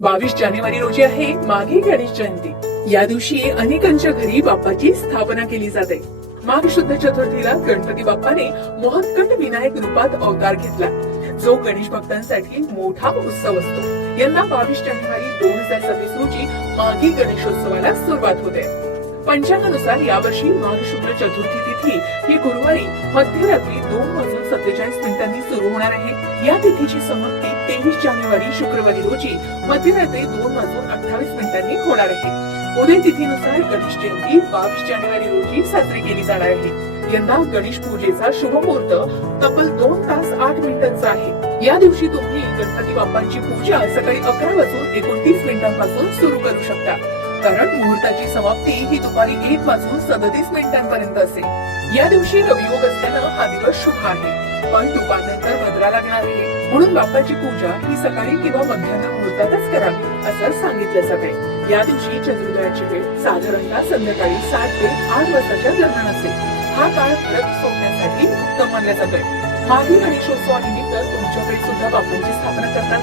22 जानेवारी रोजी आहे माघी गणेश जयंती। या दिवशी अनेकांच्या घरी बाप्पाची स्थापना केली जाते। माघ शुद्ध चतुर्थीला गणपती बाप्पाने मोहत्कट विनायक रूपात अवतार घेतला, जो गणेश भक्तांसाठी मोठा उत्सव असतो। यंदा 22 जानेवारी 2026 रोजी माघी गणेशोत्सवाला सुरुवात होते। पंचांगानुसार यावर्षी माघ शुक्ल चतुर्थी तिथी ही गुरुवारी मध्यरात्री 2:47 सुरू होणार आहे। या तिथीची समाप्ती 23 जानेवारी शुक्रवारी रोजी मध्यरात्री 2:28 होणार आहे। उदय तिथीनुसार गणेश जयंती 22 जानेवारी रोजी साजरी केली जाणार आहे। यंदा गणेश पूजेचा शुभ मुहूर्त तब्बल 2 तास 8 मिनिटांचा आहे। या दिवशी तुम्ही गणपती बाप्पांची पूजा सकाळी 11:29 सुरू करू शकता, कारण मुहूर्ताची समाप्ती ही दुपारी 1:37 असेल। या दिवशी रवियोग असल्यानं हा दिवस शुभ आहे, पण दुपारनंतर भद्रा लागणार आहे, म्हणून बाप्पाची पूजा ही सकाळी किंवा मध्यान्ह मुहूर्तातच करावी असं सांगितलं जाते। या दिवशी चंद्रोदयाची वेळ साधारणतः संध्याकाळी 7 ते 8 वाजताच्या दरम्यान असेल। हा काळ व्रत सोडण्यासाठी उत्तम मानला जातोय। माघी गणेशोत्सवानिमित्त तुमच्याकडे सुद्धा बाप्पांची स्थापना करतात।